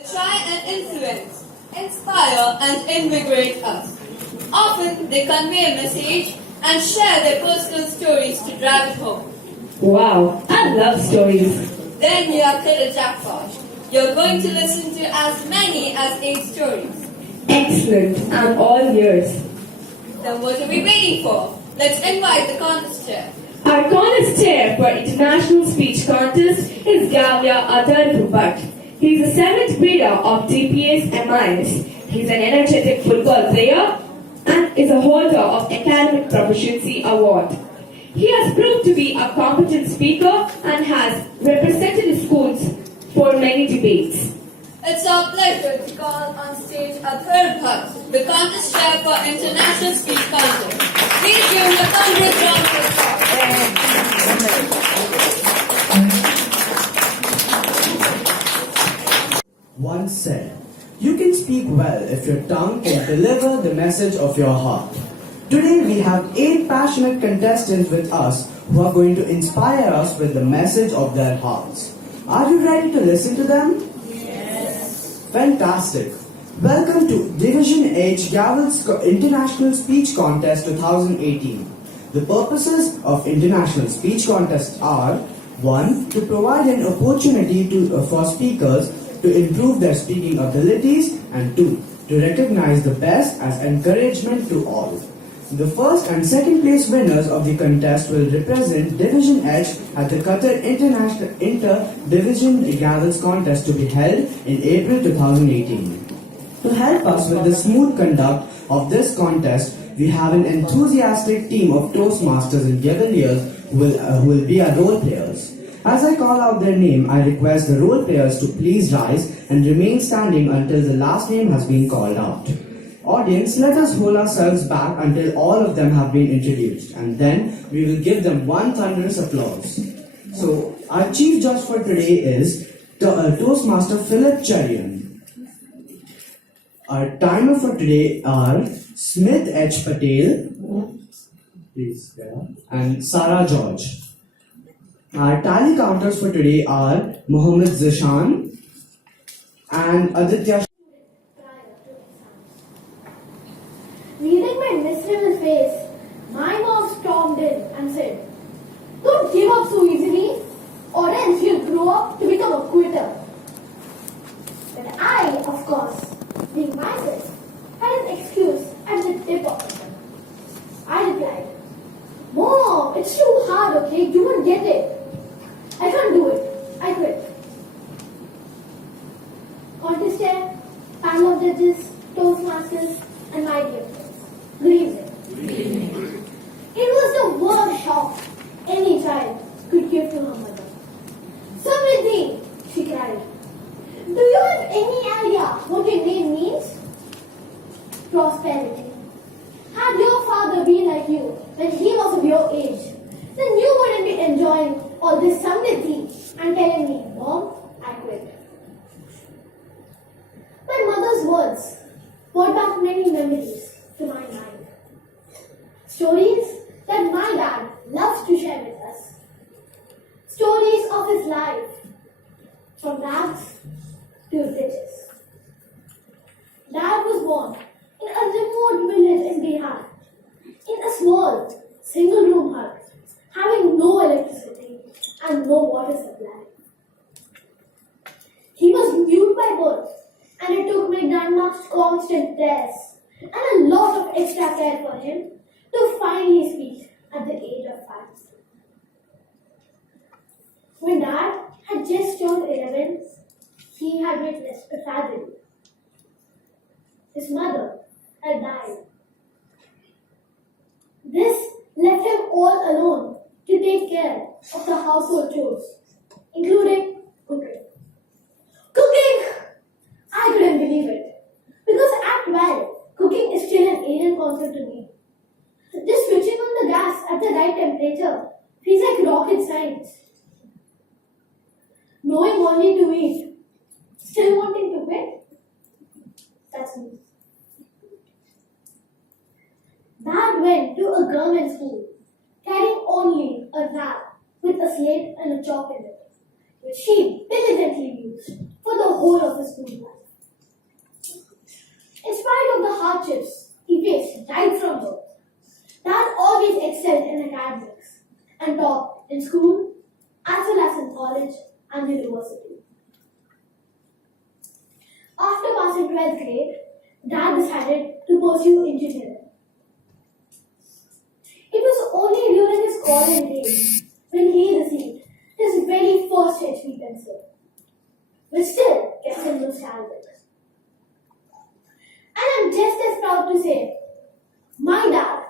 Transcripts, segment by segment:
Try and influence, inspire and invigorate us. Often they convey a message and share their personal stories to drive it home. Wow, I love stories. Then you have hit a jackpot. You're going to listen to as many as 8 stories. Excellent, I'm all ears. Then what are we waiting for? Let's invite the contest chair. Our contest chair for International Speech Contest is Gavel Bhatt. He's a 7th grader of DPS MIS. He's an energetic football player and is a holder of Academic Proficiency Award. He has proved to be a competent speaker and has represented his schools for many debates. It's our pleasure to call on stage Jaleel Kuttiadi, the contest chair for International Speech Contest. Please give him a thunderous round of applause. Once said, you can speak well if your tongue can deliver the message of your heart. Today we have 8 passionate contestants with us who are going to inspire us with the message of their hearts. Are you ready to listen to them? Yes. Fantastic. Welcome to Division H Gavel's International Speech Contest 2018. The purposes of International Speech Contest are 1. To provide an opportunity for speakers to improve their speaking abilities, and 2. To recognize the best as encouragement to all. The first and second place winners of the contest will represent Division H at the Qatar International Inter-Division Gavels contest to be held in April 2018. To help us with the smooth conduct of this contest, we have an enthusiastic team of Toastmasters and Gaveliers who will be our role players. As I call out their name, I request the role players to please rise and remain standing until the last name has been called out. Audience, let us hold ourselves back until all of them have been introduced, and then we will give them one thunderous applause. So, our chief judge for today is Toastmaster Philip Cherian. Our timer for today are Smith H. Patel, please, and Sarah George. Our tally counters for today are Mohammed Zishan and Aditya. Reading my miserable face, my mom stormed in and said, "Don't give up so easily, or else you'll grow up to become a quitter." But I, of course, being myself, had an excuse at the tip of my tongue. I replied, "Mom, it's too hard, okay? You won't get it. I can't do it. I quit." Contest chair, panel of judges, Toastmasters, and my dear friends. Good evening. Good evening. It was the worst shock any child could give to her mother. "Samriddhi," she cried. "Do you have any idea what your name means?" Prosperity. Had your father been like you when he was of your age, then you wouldn't be enjoying all this Samriddhi and telling me, "Mom, I quit." My mother's words brought back many memories to my mind. Stories that my dad loves to share with us. Stories of his life, from rags to riches. Dad was born in a remote village in Bihar, in a small, single-room hut, having no electricity and no water supply. He was mute by birth, and it took my grandma's constant prayers and a lot of extra care for him to finally speak at the age of 5. When Dad had just turned 11, he had witnessed a tragedy. His mother had died. This left him all alone to take care of the household chores, including cooking. Cooking! I couldn't believe it, because at 12, cooking is still an alien concept to me. Just switching on the gas at the right temperature feels like rocket science. Knowing only to eat, still wanting to quit? That's me. Dad went to a government school, carrying only a wrap with a slate and a chalk in it, which he diligently used for the whole of his school life. hardships he faced right from birth. Dad always excelled in academics and taught in school as well as in college and university. After passing 12th grade, Dad decided to pursue engineering. It was only during his college days when he received his very first HP pencil, which still gets him nostalgic. And I'm just as proud to say, my dad,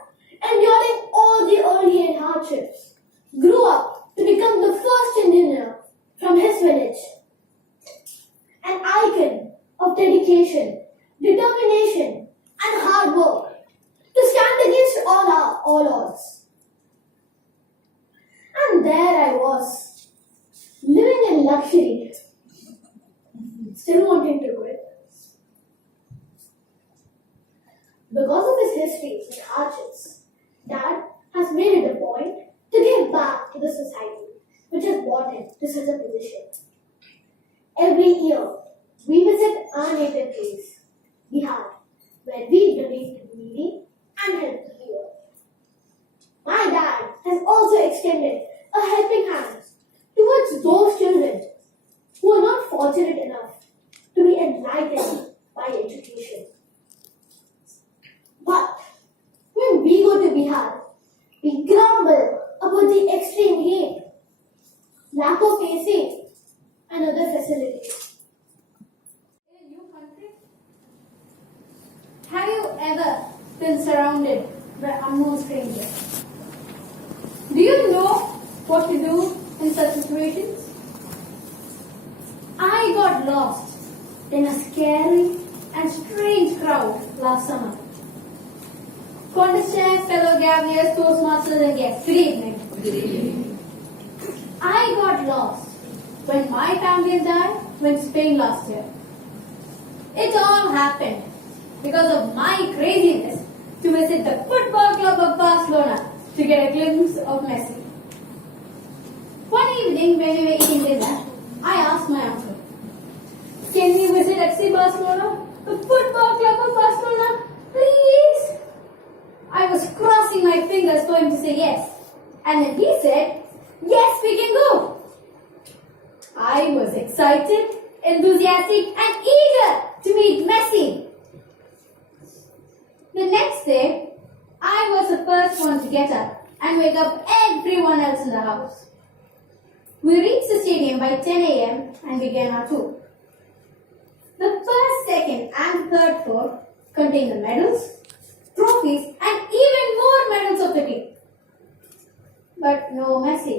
enduring all the early hardships, grew up to become the first engineer from his village. An icon of dedication, determination, and hard work to stand against all odds. And there I was, living in luxury, still wanting to quit. Because of his history and hardships, Dad has made it a point to give back to the society, which has brought him to such a position. Every year, we visit our native place, Bihar, where we donate to the needy and help the poor. My dad has also extended a helping hand towards those children who are not fortunate enough to be enlightened by education. But when we go to Bihar, we grumble about the extreme heat, lack of AC, and other facilities. In a new country, have you ever been surrounded by unknown strangers? Do you know what to do in such situations? I got lost in a scary and strange crowd last summer. Contestants, fellow Gaveliers, Toastmasters and guests, good evening. Good evening. I got lost when my family and I went to Spain last year. It all happened because of my craziness to visit the football club of Barcelona to get a glimpse of Messi. One evening when we were eating dinner, I asked my uncle, "Can we visit FC Barcelona, the football club of Barcelona, please?" I was crossing my fingers for him to say yes. And then he said, "Yes, we can go." I was excited, enthusiastic, and eager to meet Messi. The next day, I was the first one to get up and wake up everyone else in the house. We reached the stadium by 10 a.m. and began our tour. The first, second, and third floor contained the medals, trophies, and even more medals of the team. But no Messi.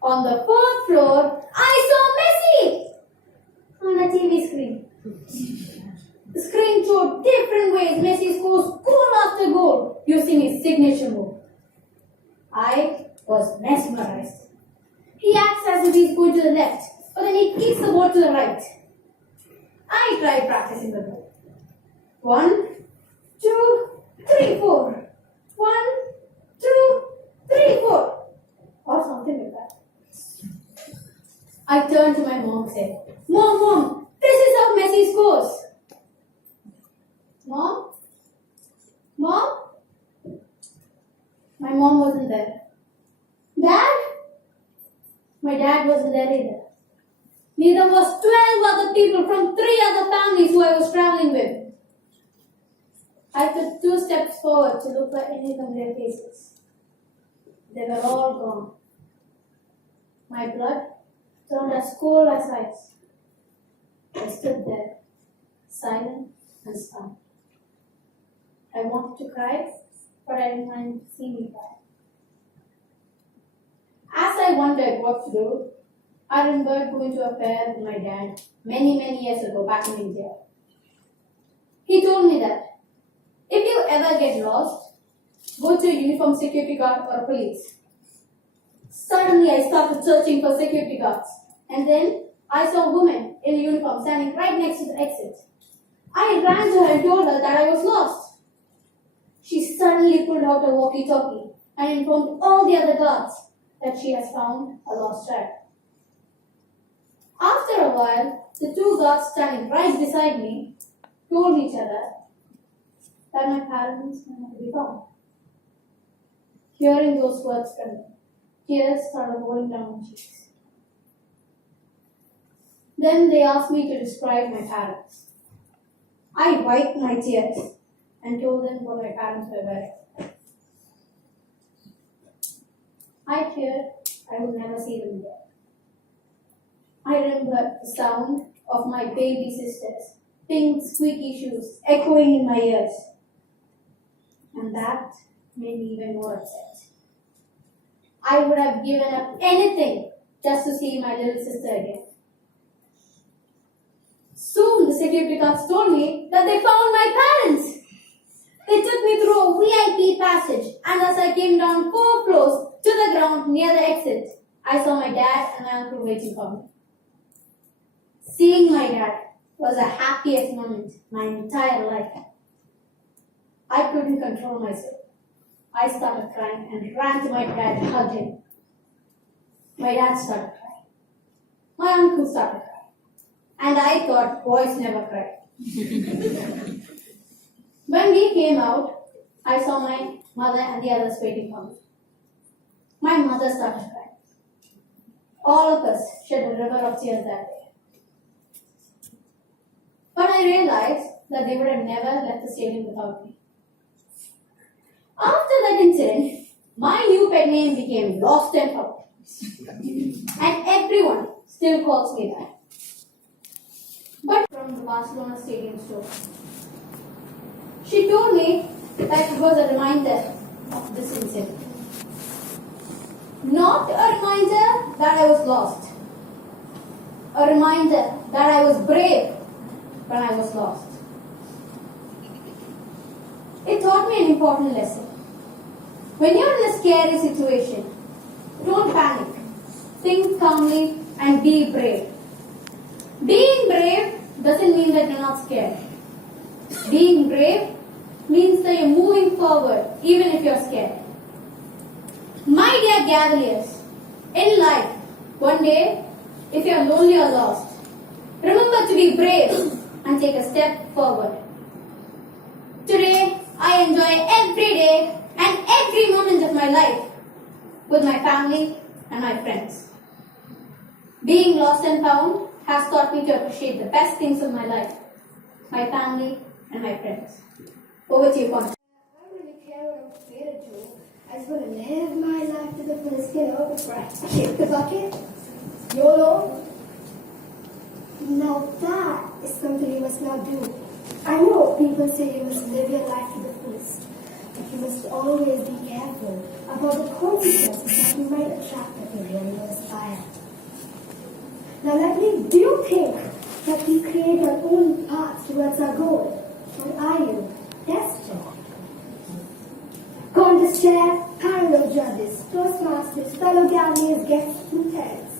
On the fourth floor, I saw Messi on a TV screen. The screen showed different ways Messi scores goal after goal using his signature move. I was mesmerized. He acts as if he's going to the left, but then he kicks the ball to the right. I tried practicing the ball. 1, 2, 3, 4. 1, 2, 3, 4. Or something like that. I turned to my mom and said, Mom, this is how Messi scores." Mom? My mom wasn't there. Dad? My dad wasn't there either. Neither was 12 other people from 3 other families who I was traveling with. I took 2 steps forward to look for any familiar faces. They were all gone. My blood turned as cold as ice. I stood there, silent and stunned. I wanted to cry, but I didn't want to see me cry. As I wondered what to do, I remembered going to a fair with my dad many years ago back in India. He told me that if you ever get lost, go to a uniformed security guard or a police. Suddenly I started searching for security guards, and then I saw a woman in a uniform standing right next to the exit. I ran to her and told her that I was lost. She suddenly pulled out a walkie-talkie and informed all the other guards that she has found a lost child. After a while, the 2 guards standing right beside me told each other that my parents were not to be found. Hearing those words from them, tears started rolling down my cheeks. Then they asked me to describe my parents. I wiped my tears and told them what my parents were wearing. I feared I would never see them again. I remember the sound of my baby sisters' pink squeaky shoes echoing in my ears. And that made me even more upset. I would have given up anything just to see my little sister again. Soon the security guards told me that they found my parents. They took me through a VIP passage, and as I came down 4 floors to the ground near the exit, I saw my dad and my uncle waiting for me. Seeing my dad was the happiest moment my entire life. I couldn't control myself. I started crying and ran to my dad and hugged him. My dad started crying. My uncle started crying. And I thought boys never cry. When we came out, I saw my mother and the others waiting for me. My mother started crying. All of us shed a river of tears that day. But I realized that they would have never left the stadium without me. After that incident, my new pet name became Lost and Found. And everyone still calls me that. But from the Barcelona Stadium store. She told me that it was a reminder of this incident. Not a reminder that I was lost. A reminder that I was brave when I was lost. It taught me an important lesson. When you're in a scary situation, don't panic. Think calmly and be brave. Being brave doesn't mean that you're not scared. Being brave means that you're moving forward even if you're scared. My dear Gaveliers, in life, one day, if you're lonely or lost, remember to be brave and take a step forward. Today, I enjoy every day and every moment of my life with my family and my friends. Being lost and found has taught me to appreciate the best things of my life, my family and my friends. Over to you, Con. I don't really care what I'm afraid to do. I just want to live my life to the fullest, before I kick the bucket. YOLO. Now that is something you must not do. I know people say you must live your life to the fullest, but you must always be careful about the consequences that you might attract if you really aspire. Now do you think that we create our own path towards our goal? Or are you destined? Contest chair, panel of judges, Toastmasters, fellow Gaveliers, guests, and parents.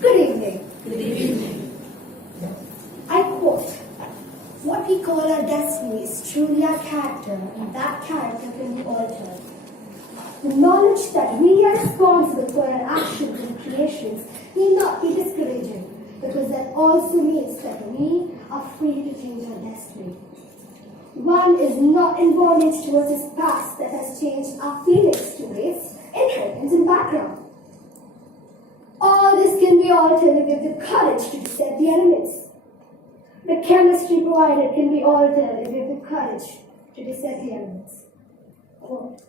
Good evening. Good evening. I quote, "What we call our destiny is truly our character, and that character can be altered. The knowledge that we are responsible for our actions and creations need not be discouraging, because that also means that we are free to change our destiny. One is not in bondage towards his past that has changed our feelings to its inheritance and background. All this can be altered if we have the courage to dissect the elements. The chemistry provided can be altered if we have the courage to dissect the elements." Quote.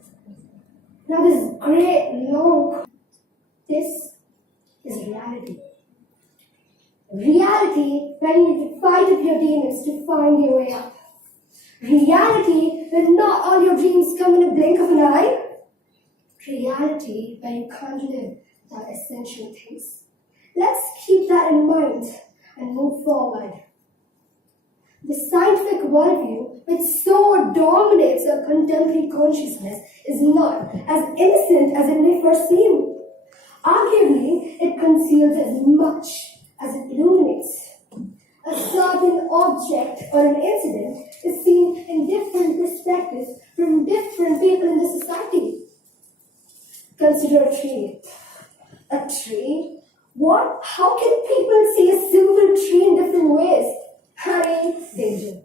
Now this great long, this is reality. Reality when you need to fight with your demons to find your way up. Reality when not all your dreams come in a blink of an eye. Reality when you can't live without essential things. Let's keep that in mind and move forward. The scientific worldview, which so dominates our contemporary consciousness, is not as innocent as it may first seem. Arguably, it conceals as much as it illuminates. A certain object or an incident is seen in different perspectives from different people in the society. Consider a tree. A tree? What? How can people see a single tree in different ways? Hurry, danger.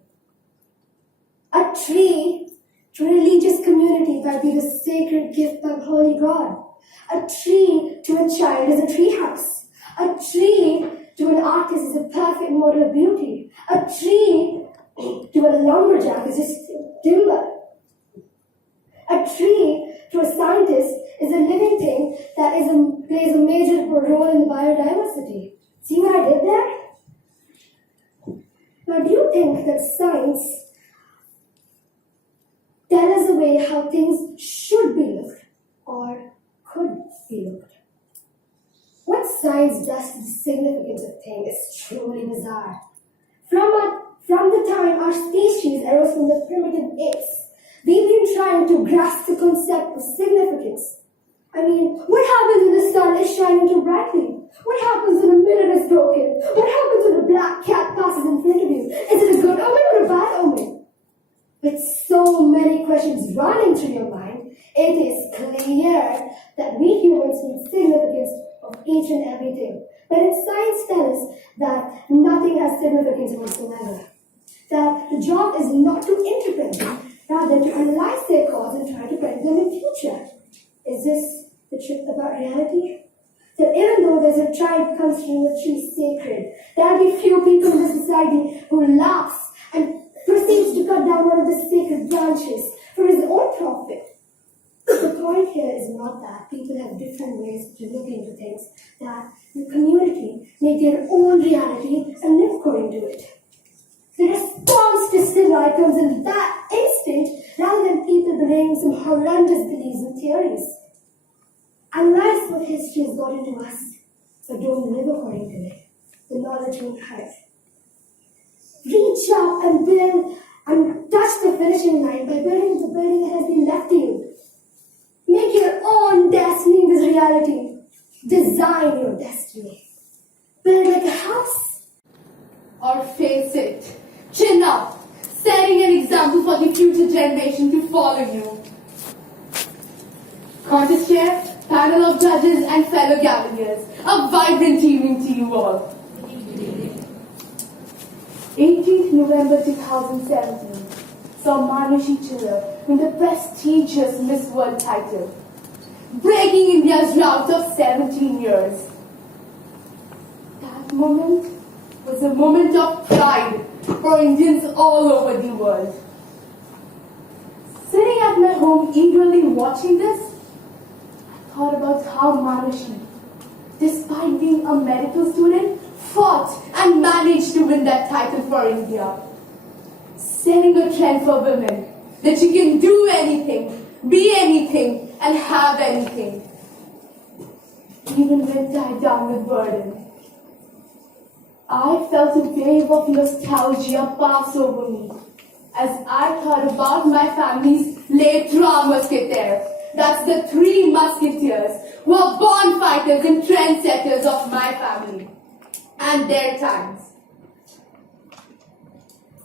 with my holy God. A tree to a child is a tree house. A tree to an artist is a perfect model of beauty. A tree to a lumberjack is just timber. A tree to a scientist is a living thing that plays a major role in biodiversity. See what I did there? Now, do you think that science tells us a way how things should be looked or could be looked? What science does to the significance of things is truly bizarre. From the time our species arose from the primitive apes, we've been trying to grasp the concept of significance. I mean, what happens when the sun is shining too brightly? What happens when a mirror is broken? What happens when a black cat passes in front of you? Is it a good omen or a bad omen? With so many questions running through your mind, it is clear that we humans need significance of each and everything. But science tells us that nothing has significance whatsoever. That the job is not to interpret them, rather to analyze their cause and try to predict them in future. Is this the truth about reality? That even though there's a tribe considering a tree sacred, there will be few people in the society who laughs and proceeds to cut down one of the sacred branches for his own profit. The point here is not that people have different ways to look into things, that the community make their own reality and live according to it. The response to stimuli comes in that instant rather than people believing some horrendous beliefs and theories. Analyze what history has got into us, but don't live according to it. The knowledge won't hurt. Reach up and build and touch the finishing line by building the building that has been left to you. Make your own destiny in this reality. Design your destiny. Build like a house. Or face it, chin up, setting an example for the future generation to follow you. Contest chair, panel of judges and fellow Gaveliers, a vibrant evening to you all. 18th November 2017 saw Manushi Chiller win the prestigious Miss World title, Breaking India's drought of 17 years. That moment Was a moment of pride for Indians all over the world. Sitting at my home eagerly watching this, I thought about how Manushi, despite being a medical student, Fought and managed to win that title for India. Setting a trend for women that you can do anything, be anything, and have anything. even when tied down with burden. I felt a wave of nostalgia pass over me as I thought about my family's Les Trois Mousquetaires. That's the three musketeers who are born fighters and trendsetters of my family and their times.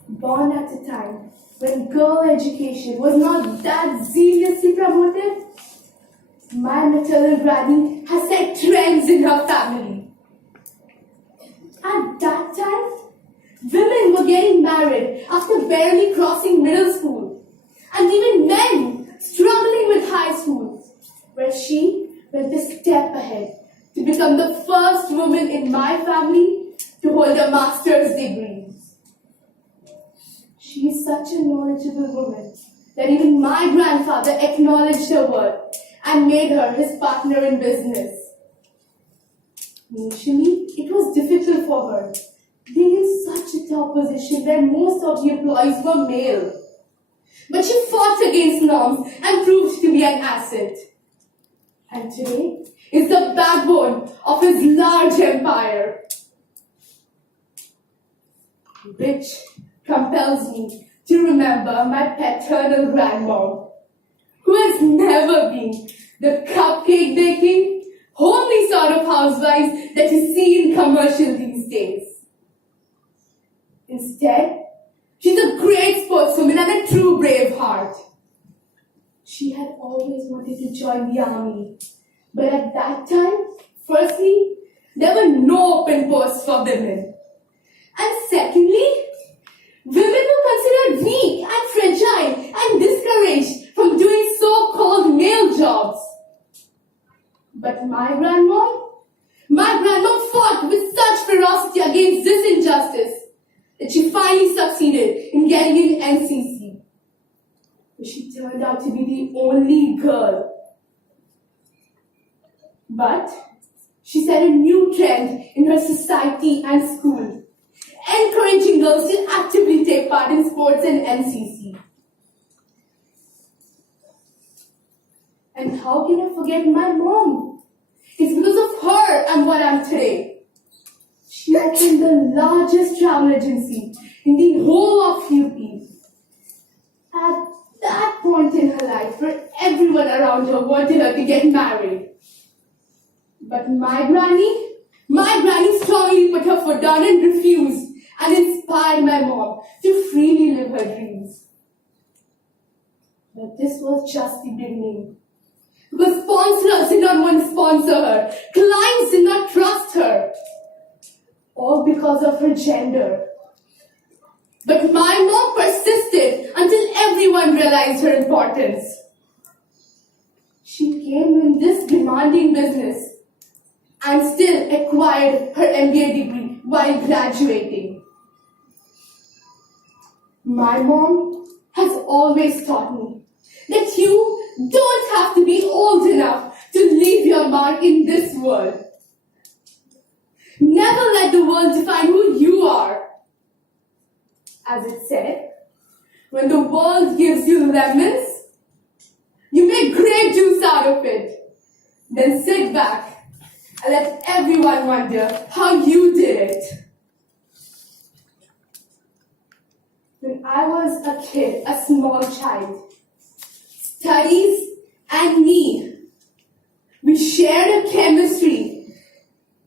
born at a time when girl education was not that zealously promoted. My maternal granny has set trends in her family. At that time, women were getting married after barely crossing middle school, and even men struggling with high school, where she went a step ahead to become the first woman in my family to hold a master's degree. She is such a knowledgeable woman that even my grandfather acknowledged her worth and made her his partner in business. Initially, it was difficult for her, being in such a top position where most of the employees were male. But she fought against norms and proved to be an asset. And today is the backbone of his large empire. Which compels me to remember my paternal grandmom, who has never been the cupcake baking, homely sort of housewives that you see in commercials these days. Instead, she's a great sportswoman and a true brave heart. She had always wanted to join the army, but at that time, firstly, there were no open posts for women. And secondly, women were considered weak and fragile and discouraged from doing so-called male jobs. my grandma fought with such ferocity against this injustice that she finally succeeded in getting in NCC. But she turned out to be the only girl. But she set a new trend in her society and school, encouraging girls to actively take part in sports and NCC. And how can I forget my mom? It's because of her I'm what I'm today. She opened the largest travel agency in the whole of UP. At that point in her life, where everyone around her wanted her to get married. But my granny strongly put her foot down and refused, and inspired my mom to freely live her dreams. But this was just the beginning. Because sponsors did not want to sponsor her. Clients did not trust her. All because of her gender. But my mom persisted until everyone realized her importance. She came in this demanding business and still acquired her MBA degree while graduating. My mom has always taught me that you don't have to be old enough to leave your mark in this world. Never let the world define who you are. As it said, when the world gives you lemons, you make grape juice out of it. Then sit back and let everyone wonder how you did it. When I was a kid, a small child, studies and me, we shared a chemistry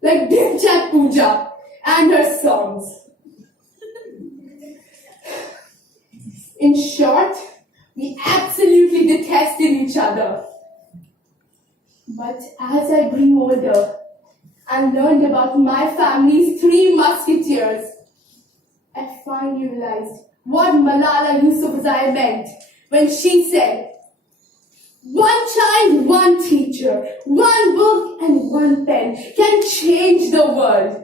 like Dimchat Pooja and her songs. In short, we absolutely detested each other. But as I grew older and learned about my family's 3 musketeers, I finally realized what Malala Yousafzai meant when she said, "One child, one teacher, one book and one pen can change the world."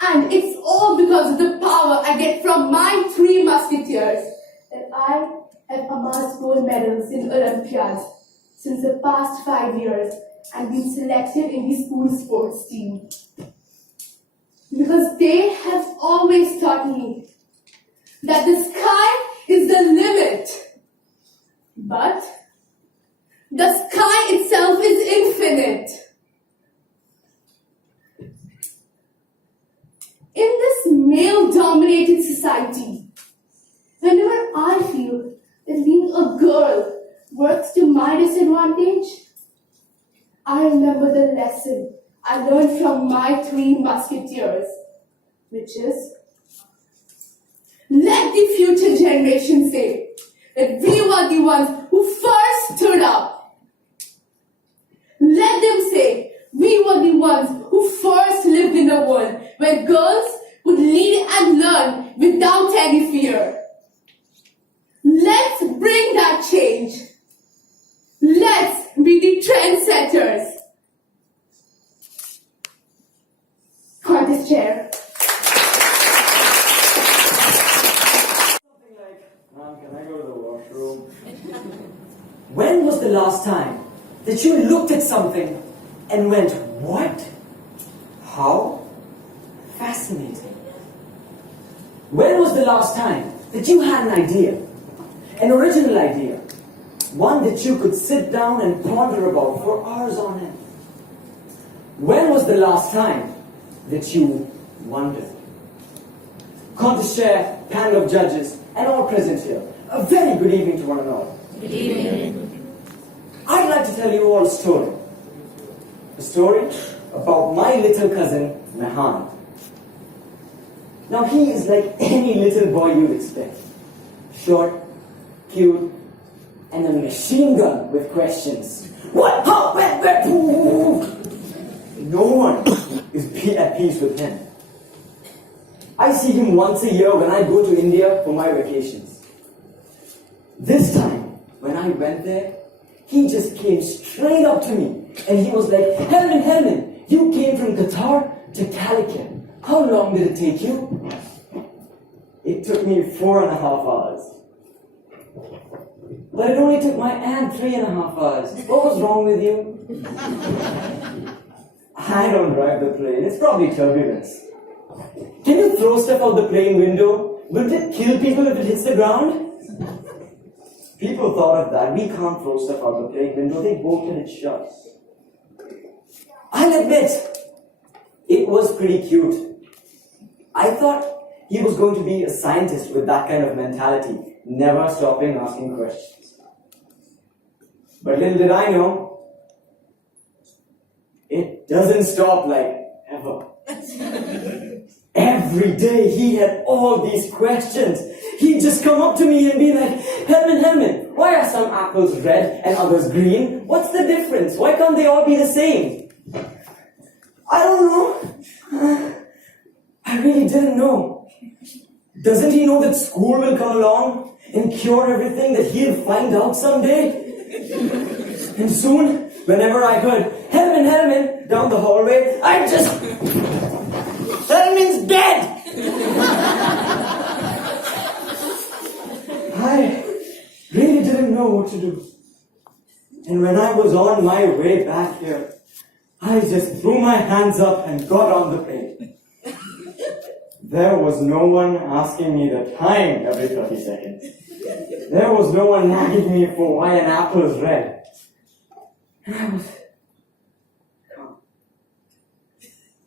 And it's all because of the power I get from my 3 musketeers that I have amassed gold medals in Olympiads since the past 5 years and been selected in the school sports team. Because they have always taught me that the sky is the limit, but the sky itself is infinite. In this male-dominated society, whenever I feel that being a girl works to my disadvantage, I remember the lesson I learned from my 3 musketeers, which is, let the future generation say that we were the ones who first stood up. Let them say we were the ones who first lived in a world where girls would lead and learn without any fear. Let's bring that change. Let's be the trendsetters. Contest chair. Something like, "Mom, can I go to the washroom?" When was the last time that you looked at something and went, "What? How? Fascinating." When was the last time that you had an idea, an original idea, one that you could sit down and ponder about for hours on end? When was the last time that you wondered? Contest chair, panel of judges, and all present here, a very good evening to one and all. Good evening. I'd like to tell you all a story. A story about my little cousin, Mehan. Now he is like any little boy you'd expect. Short, cute, and a machine gun with questions. What? How? When? Where? Who? No one is at peace with him. I see him once a year when I go to India for my vacations. This time, when I went there, he just came straight up to me and he was like, Helman, you came from Qatar to Calicut. How long did it take you? It took me 4.5 hours. But it only took my aunt 3.5 hours. What was wrong with you? I don't drive the plane. It's probably turbulence. Can you throw stuff out the plane window? Will it kill people if it hits the ground? People thought of that. We can't throw stuff out the plane window. They bolted it shut. I'll admit, it was pretty cute. I thought he was going to be a scientist with that kind of mentality, never stopping asking questions. But little did I know, it doesn't stop like ever. Every day he had all these questions. He'd just come up to me and be like, Helman, why are some apples red and others green? What's the difference? Why can't they all be the same? I don't know. I really didn't know. Doesn't he know that school will come along and cure everything that he'll find out someday? And soon, whenever I heard Helman down the hallway, I just... Helman's dead! I really didn't know what to do. And when I was on my way back here, I just threw my hands up and got on the plane. There was no one asking me the time every 30 seconds. There was no one nagging me for why an apple is red. And I was calm.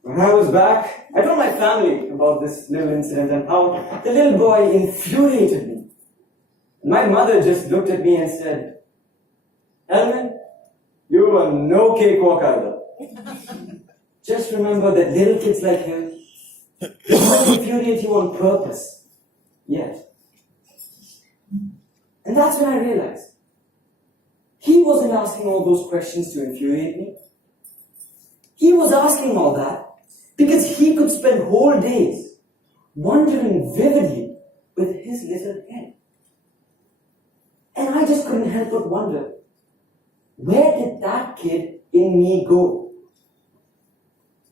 When I was back, I told my family about this little incident and how the little boy infuriated me. My mother just looked at me and said, Helman, you were no cakewalk either. Just remember that little kids like him, they might infuriate you on purpose. Yet. And that's when I realized, he wasn't asking all those questions to infuriate me. He was asking all that because he could spend whole days wondering vividly with his little head. And I just couldn't help but wonder, where did that kid in me go?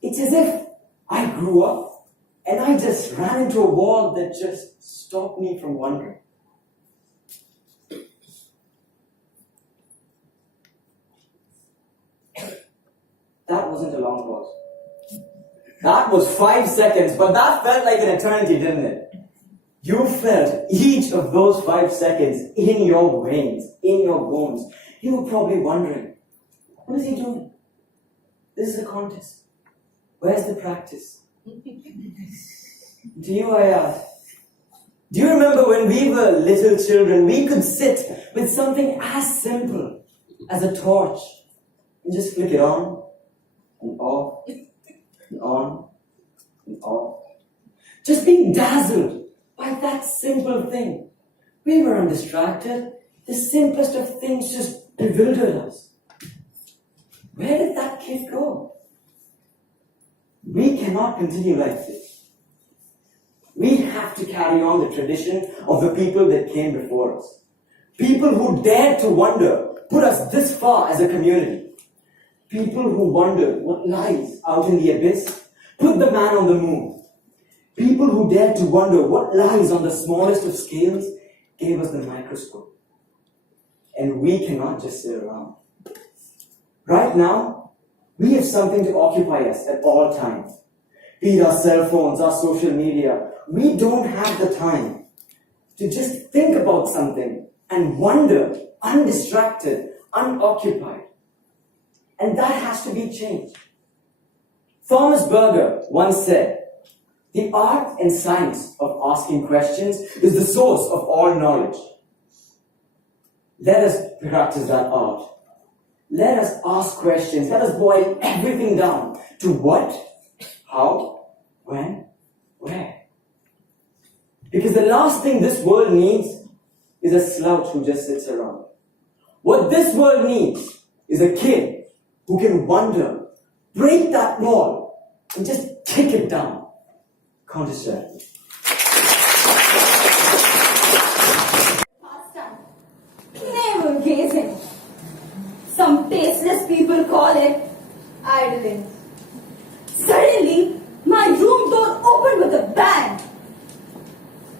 It's as if I grew up and I just ran into a wall that just stopped me from wondering. That wasn't a long pause. That was 5 seconds, but that felt like an eternity, didn't it? You felt each of those 5 seconds in your veins, in your bones. You were probably wondering, what is he doing? This is a contest. Where's the practice? To you I ask, do you remember when we were little children, we could sit with something as simple as a torch and just flick it on and off and on and off. Just being dazzled by that simple thing. We were undistracted. The simplest of things just bewildered us. Where did that kid go? We cannot continue like this. We have to carry on the tradition of the people that came before us. People who dared to wonder, put us this far as a community. People who wondered what lies out in the abyss, put the man on the moon. People who dared to wonder what lies on the smallest of scales, gave us the microscope. And we cannot just sit around. Right now, we have something to occupy us at all times. Be it our cell phones, our social media. We don't have the time to just think about something and wonder, undistracted, unoccupied. And that has to be changed. Thomas Berger once said, the art and science of asking questions is the source of all knowledge. Let us practice that art. Let us ask questions. Let us boil everything down to what, how, when, where. Because the last thing this world needs is a slouch who just sits around. What this world needs is a kid who can wonder, break that wall, and just kick it down. Counter-strategy. Pastime. Navel gazing. some tasteless people call it, idling. Suddenly, my room door opened with a bang.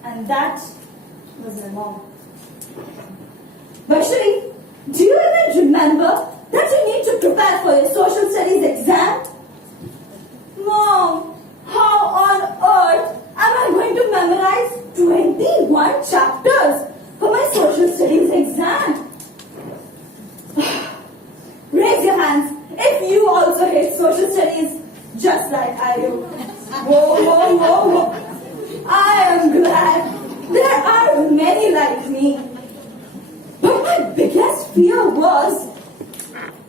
And that was my mom. Vaishnavi, do you even remember that you need to prepare for your social studies exam? Mom, how on earth am I going to memorize 21 chapters for my social studies exam? Raise your hands if you also hate social studies just like I do. Whoa, whoa, whoa, whoa. I am glad there are many like me. But my biggest fear was,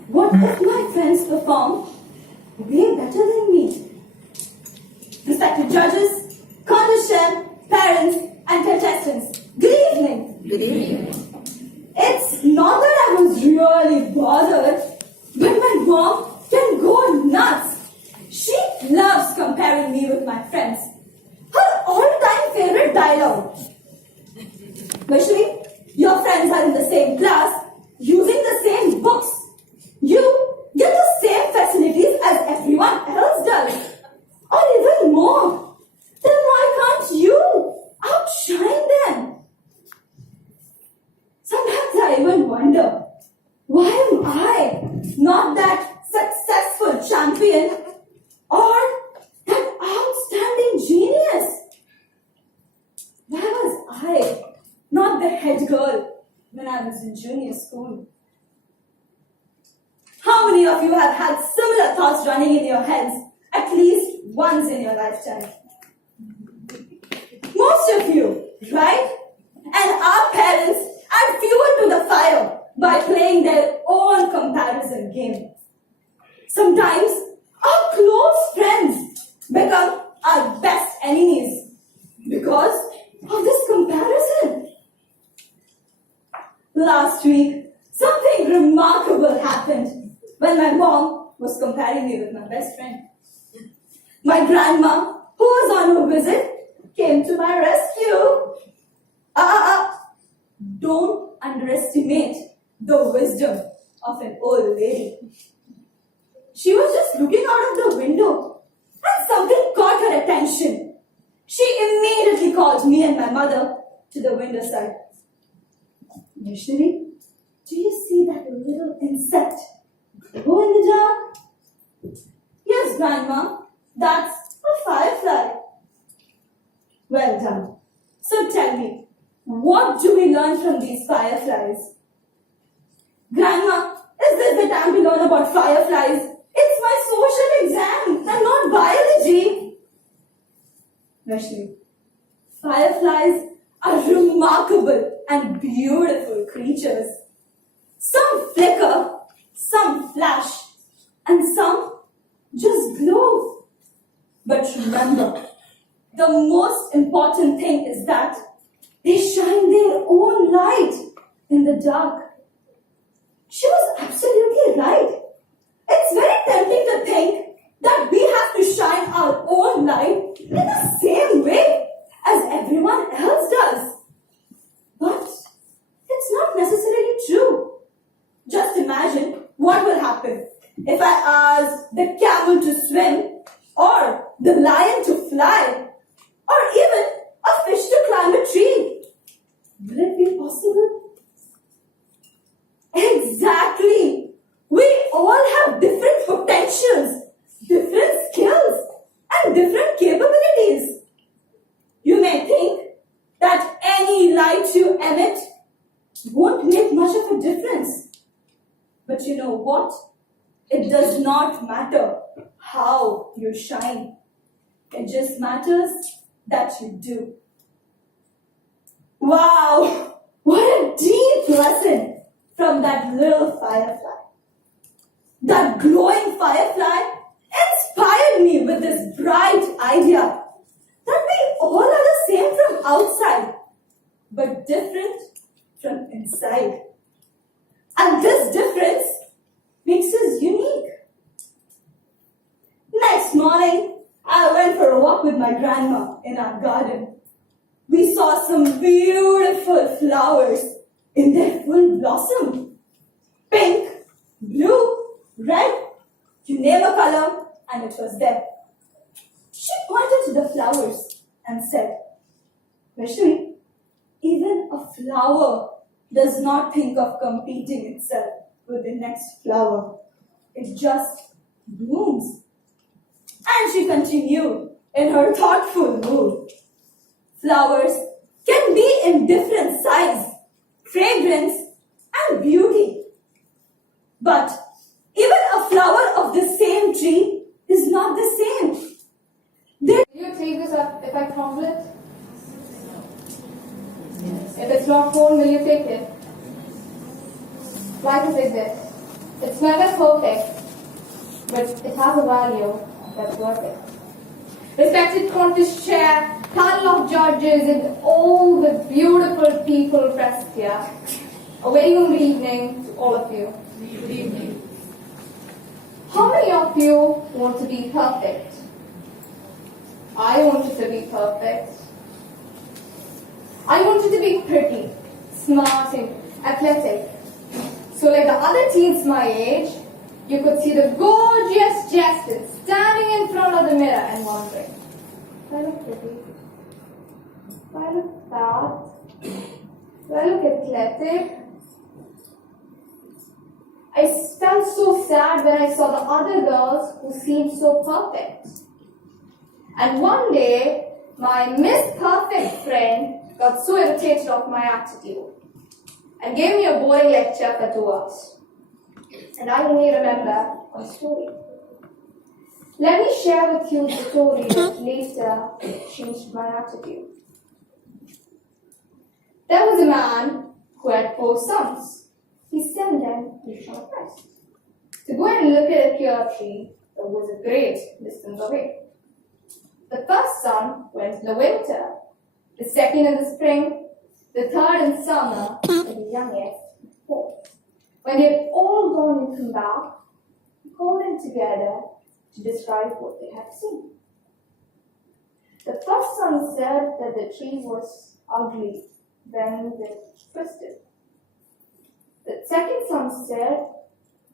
what if my friends perform way better than me? Respected judges, contestant, parents, and contestants, good evening. Good evening. It's not that I was really bothered, but my mom can go nuts. She loves comparing me with my friends. Her all-time favorite dialogue. Vaishnavi, your friends are in the same class, using the same books. You get the same facilities as everyone else does. Or even more. Then why can't you outshine them? Sometimes I even wonder, why am I not that successful champion or that outstanding genius? Why was I not the head girl when I was in junior school? How many of you have had similar thoughts running in your heads at least once in your lifetime? Most of you, right? And our parents add fuel to the fire by playing their own comparison game. Sometimes our close friends become our best enemies because of this comparison. Last week, something remarkable happened when my mom was comparing me with my best friend. My grandma, who was on a visit, came to my rescue. Don't underestimate the wisdom of an old lady. She was just looking out of the window and something caught her attention. She immediately called me and my mother to the window side. Vaishnavi, do you see that little insect go in the dark? Yes, Grandma, that's a firefly. Well done. So tell me, what do we learn from these fireflies? Grandma, is this the time to learn about fireflies? It's my social exam and not biology. Vaishnavi, fireflies are remarkable and beautiful creatures. Some flicker, some flash, and some just glow. But remember, the most important thing is that they shine their own light in the dark. She was absolutely right. It's very tempting to think that we have to shine our own light in the same way as everyone else does. But it's not necessarily true. Just imagine what will happen if I ask the camel to swim, or the lion to fly, or even a fish to climb a tree. Will it be possible? Exactly. We all have different potentials, different skills, and different capabilities. You may think that any light you emit won't make much of a difference. But you know what? It does not matter how you shine. It just matters that you do. Wow! What a deep lesson from that little firefly. That glowing firefly inspired me with this bright idea that we all are the same from outside, but different from inside. And this difference makes us unique. Next morning, I went for a walk with my grandma in our garden. We saw some beautiful flowers in their full blossom. Pink, blue, red, you name a color, and it was there. She pointed to the flowers and said, Vaishnavi, even a flower does not think of competing itself with the next flower. It just blooms. And she continued in her thoughtful mood. Flowers can be in different size, fragrance, and beauty. But even a flower of the same tree is not the same. Will you take this up if I crumble it? If it's not torn, will you take it? Life is like this. It's never perfect, but it has a value that's worth it. Respected contest chair, panel of judges, and all the beautiful people present here. A very good evening to all of you. Good evening. How many of you want to be perfect? I wanted to be perfect. I wanted to be pretty, smart, and athletic. So like the other teens my age, you could see the gorgeous Justin standing in front of the mirror and wondering, do I look pretty? Do I look fat? Do I look athletic? I felt so sad when I saw the other girls who seemed so perfect. And one day, my Miss Perfect friend got so irritated of my attitude and gave me a boring lecture for 2 hours. And I only remember one story. Let me share with you the story that later changed my attitude. There was a man who had 4 sons. He sent them each on a quest to go and look at a pear tree that was a great distance away. The first son went in the winter, the second in the spring, the third in summer, and the youngest in fall. When they had all gone and come back, he called them together to describe what they had seen. The first son said that the tree was ugly, bent and twisted. The second son said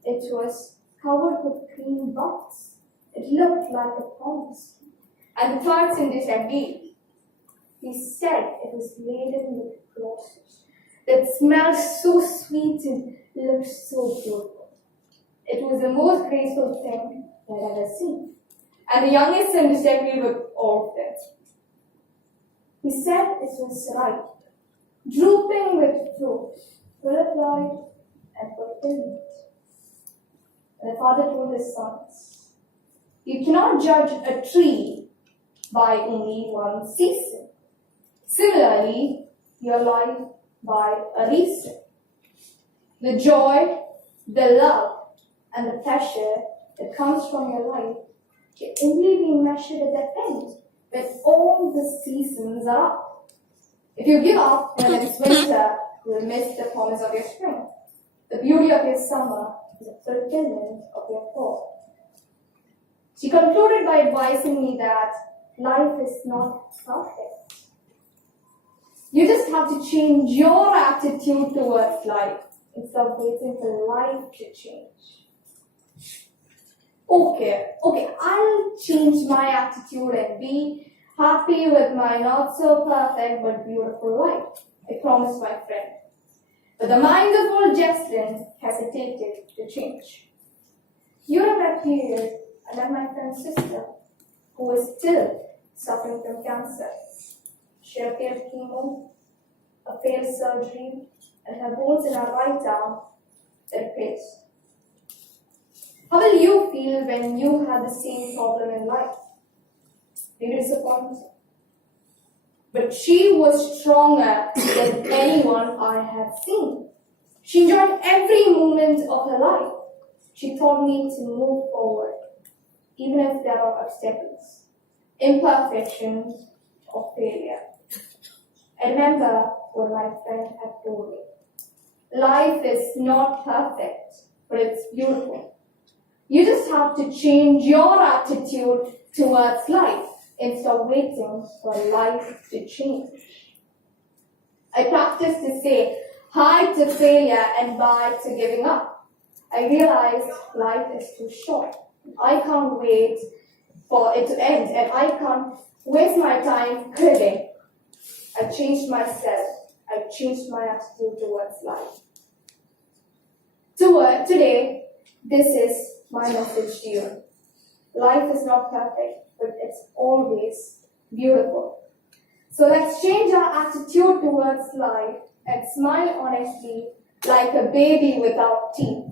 it was covered with green buds. It looked like a promise. And the third son disagreed. He said it was laden with blossoms that smelled so sweet and looked so beautiful. It was the most graceful thing that I'd ever seen. And the youngest son disagreed with all of it. He said it was ripe, drooping with fruit, full of life and fulfillment. And the father told his sons, you cannot judge a tree by only one season. Similarly, your life by a reason. The joy, the love, and the pleasure that comes from your life can only be measured at the end when all the seasons are up. If you give up when it's winter, you will miss the promise of your spring. The beauty of your summer is the fulfillment of your fall. She concluded by advising me that life is not perfect. You just have to change your attitude towards life instead of waiting for life to change. Okay, I'll change my attitude and be happy with my not so perfect but beautiful life. I promised my friend. But the mind of old Justin hesitated to change. During that period, I met my friend's sister, who was still suffering from cancer. She had failed chemo, a failed surgery, and her bones in her right arm were replaced. How will you feel when you have the same problem in life? Be disappointed. But she was stronger than anyone I had seen. She enjoyed every moment of her life. She taught me to move forward, even if there are obstacles, imperfections, or failure. I remember what my friend had told me. Life is not perfect, but it's beautiful. You just have to change your attitude towards life instead of waiting for life to change. I practice to say hi to failure and bye to giving up. I realized life is too short. I can't wait for it to end, and I can't waste my time cribbing. I changed myself. I changed my attitude towards life. Today, this is my message to you. Life is not perfect, but it's always beautiful. So let's change our attitude towards life and smile honestly like a baby without teeth.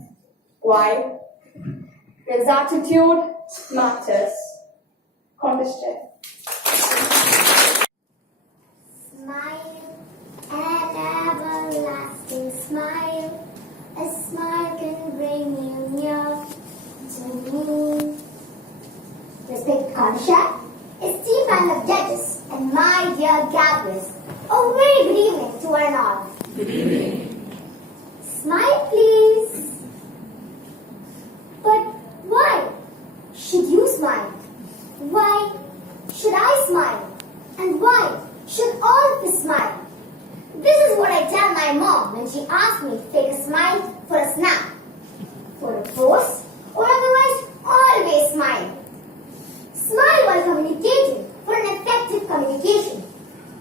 Why? Because attitude matters. Understand? Smile, an everlasting smile. A smile can bring you near to me. Respected Concha, esteemed panel of judges, and my dear Gavel, a very good evening to one and all. Good evening. Smile, please. But why should you smile? Why should I smile? And why should all of us smile? This is what I tell my mom when she asks me to take a smile for a snap, for a pose, or otherwise always smile. Smile while communicating for an effective communication.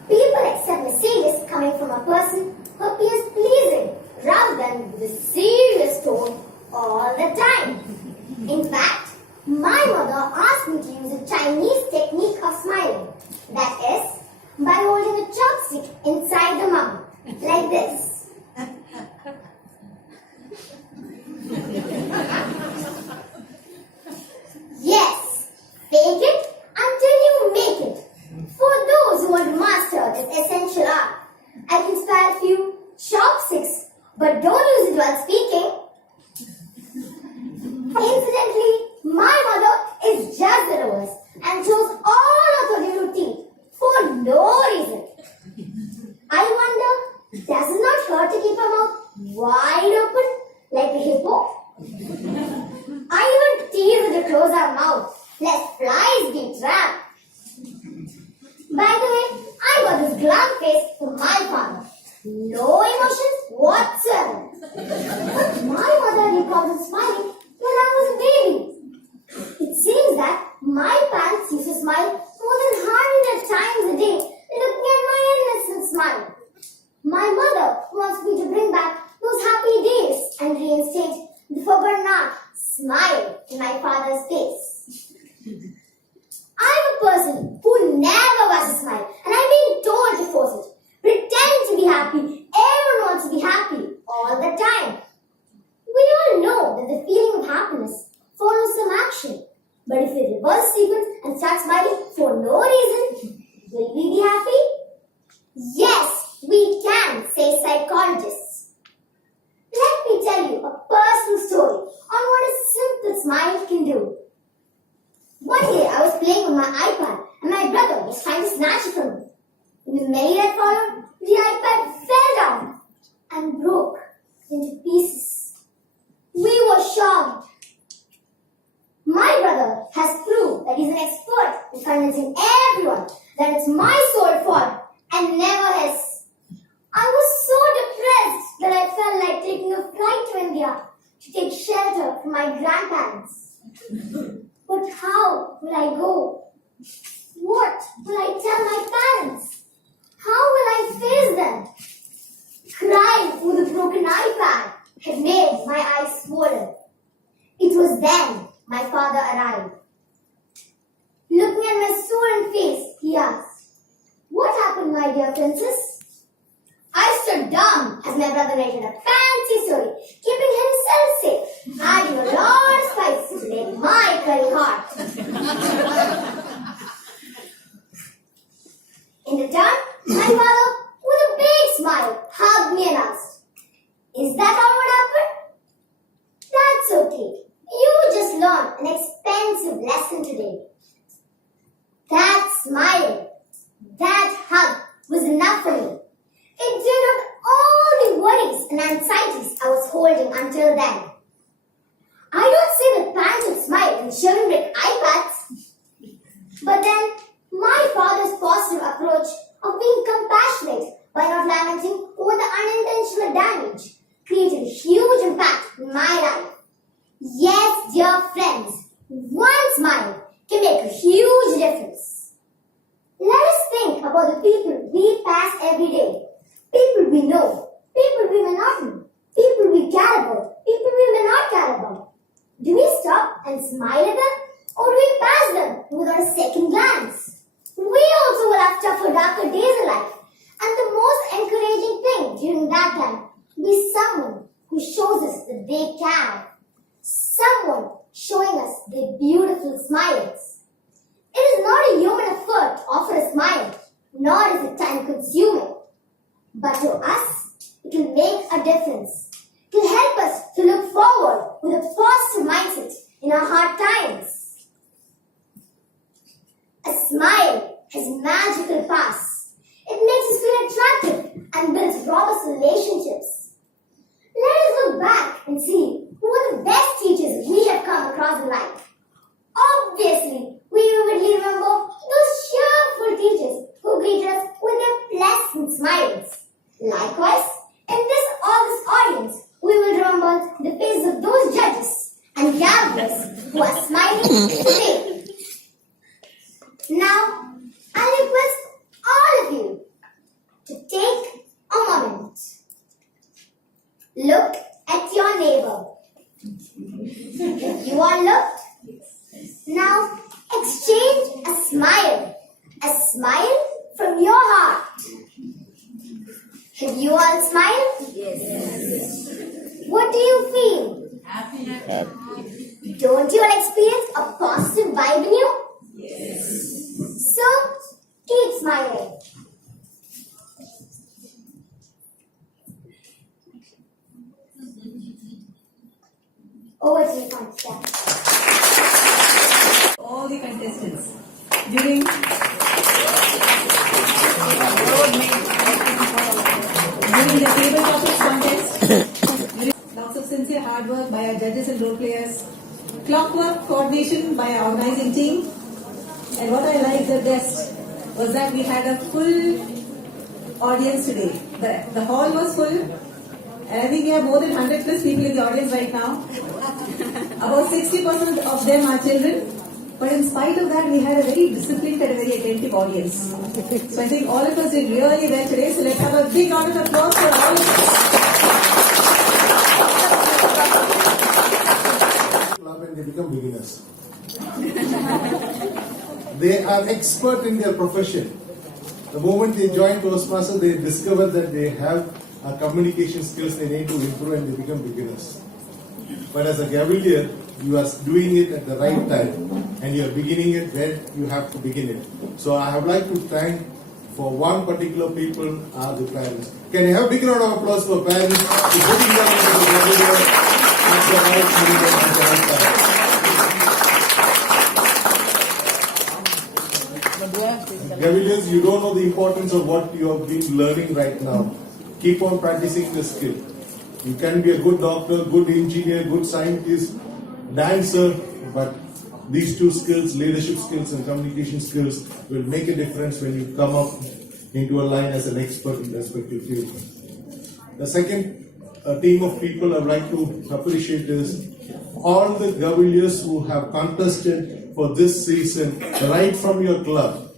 People accept messages coming from a person who appears pleasing rather than with a serious tone all the time. In fact, my mother asked me to use a Chinese technique of smiling. That is, by holding a chopstick inside the mouth, like this. Yes, fake it until you make it. For those who want to master this essential art, I can spare a few chopsticks, but don't use it while speaking. Incidentally, my mother is just the lowest and chose all of her little teeth for no reason. I wonder, does it not hurt to keep her mouth wide open like a hippo? I even tease her to close her mouth, lest flies be trapped. By the way, I got this glum face from my father. No emotions whatsoever. But my mother recalls smiling when I was a baby. It seems that my parents used to smile more than 100 times a day, looking at my innocent smile. My mother wants me to bring back those happy days and reinstate the forgotten art, smile, in my father's face. I'm a person who never wants to smile, and I'm being told to force it. Pretend to be happy. Everyone wants to be happy all the time. We all know that the feeling of happiness follows some action. But if we reverse sequence and start smiling for no reason, will we be happy? Yes, we can, say psychologists. Let me tell you a personal story on what a simple smile can do. One day I was playing with my iPad and my brother was trying to snatch it from me. In the melee that followed, the iPad fell down and broke into pieces. We were shocked. My brother has proved that he's an expert in convincing everyone that it's my sole fault and never his. I was so depressed that I felt like taking a flight to India to take shelter from my grandparents. But how will I go? What will I tell my parents? How will I face them? Crying over the broken iPad had made my eyes swollen. It was then my father arrived. Looking at my swollen face, he asked, "What happened, my dear princess?" I stood dumb as my brother narrated a fancy story, keeping himself safe, adding a lot of spice to make my curry hot. In return, my father, with a big smile, hugged me and asked, "Is that all what happened?" "That's okay. You just learned an expensive lesson today." That smile, that hug was enough for me. It did out all the worries and anxieties I was holding until then. I don't say that parents should smile and children break iPads. But then, my father's positive approach of being compassionate by not lamenting over the unintentional damage created a huge impact in my life. think about the people we pass every day. People we know, people we may not know, people we care about, people we may not care about. Do we stop and smile at them, or do we pass them without a second glance? We also will have tougher, darker days in life, and the most encouraging thing during that time will be someone who shows us that they care. Someone showing us their beautiful smiles. It is not a human effort to offer a smile, nor is it time consuming. But to us, it will make a difference. It will help us to look forward with a positive mindset in our hard times. A smile has magical powers. It makes us feel attractive and builds robust relationships. Let us look back and see who are the best teachers we have come across in life. Obviously, we vividly remember those cheerful teachers who greeted us with their pleasant smiles. Likewise, in this august audience, we will remember the faces of those judges and gatherers who are smiling today. Now, I request all of you to take a moment. Look at your neighbor. If you all looked, now exchange a smile from your heart. Have you all smiled? Yes. What do you feel? Happy. Don't you all experience a positive vibe in you? Yes. So, keep smiling. Over to you, Constance. All the contestants during the table topics contest, lots of sincere hard work by our judges and role players, clockwork coordination by our organizing team, and what I liked the best was that we had a full audience today. The hall was full, and I think we have more than 100 plus people in the audience right now. About 60% of them are children. But in spite of that, we had a very disciplined and a very attentive audience. So I think all of us did really well today. So let's have a big round of applause for all of us. Club and they become beginners. They are expert in their profession. The moment they join Toastmasters, they discover that they have communication skills they need to improve and they become beginners. But as a Gavelier, you are doing it at the right time and you are beginning it where you have to begin it. So I would like to thank for one particular people are the parents. Can you have a big round of applause for parents for putting them into the Gavelier at the right time and at the right time. Gaveliers, you don't know the importance of what you have been learning right now. Keep on practicing the skill. You can be a good doctor, good engineer, good scientist, dancer, but these two skills, leadership skills and communication skills, will make a difference when you come up into a line as an expert in respective field. The second team of people I would like to appreciate is all the Gaveliers who have contested for this season right from your club.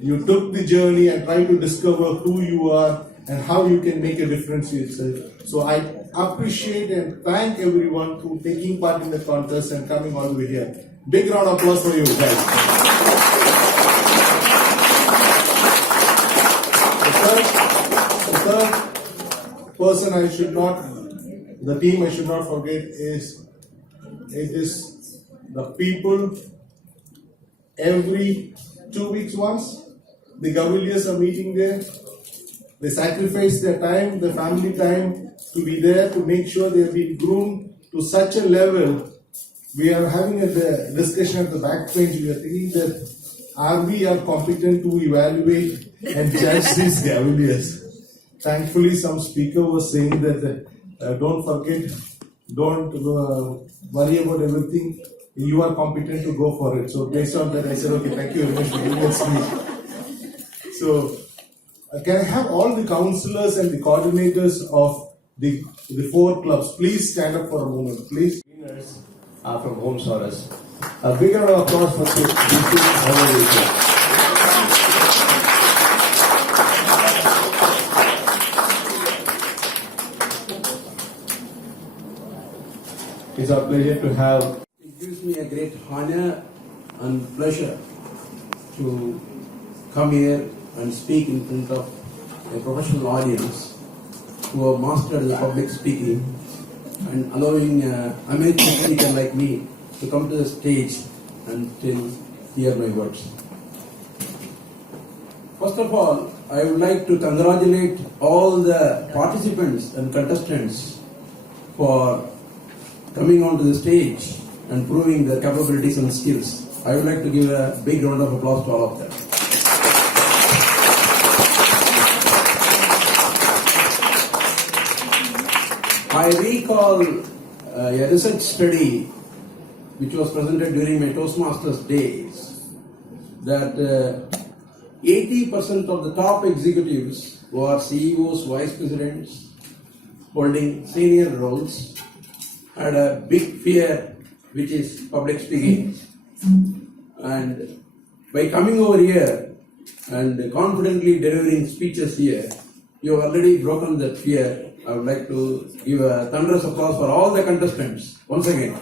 You took the journey and tried to discover who you are and how you can make a difference to yourself. So I appreciate and thank everyone for taking part in the contest and coming all the way here. Big round of applause for you guys. The third person the team I should not forget is the people every 2 weeks once. The Gaveliers are meeting there. They sacrifice their time, their family time to be there to make sure they have been groomed to such a level. We are having a discussion at the back bench. We are thinking that we are competent to evaluate and judge these Gaveliers. Thankfully, some speaker was saying that don't forget, don't worry about everything. You are competent to go for it. So based on that, I said, okay, thank you very much for giving that speech. So can I have all the councillors and the coordinators of the 4 clubs please stand up for a moment, please. Winners are from Home Solace. A big round of applause for these two. It's our pleasure to have. It gives me a great honor and pleasure to come here and speak in front of a professional audience who have mastered the public speaking and allowing an amateur speaker like me to come to the stage and hear my words. First of all, I would like to congratulate all the participants and contestants for coming onto the stage and proving their capabilities and skills. I would like to give a big round of applause to all of them. I recall a research study which was presented during my Toastmasters days that 80% of the top executives who are CEOs, vice presidents, holding senior roles had a big fear, which is public speaking. And by coming over here and confidently delivering speeches here, you have already broken that fear. I would like to give a thunderous applause for all the contestants once again.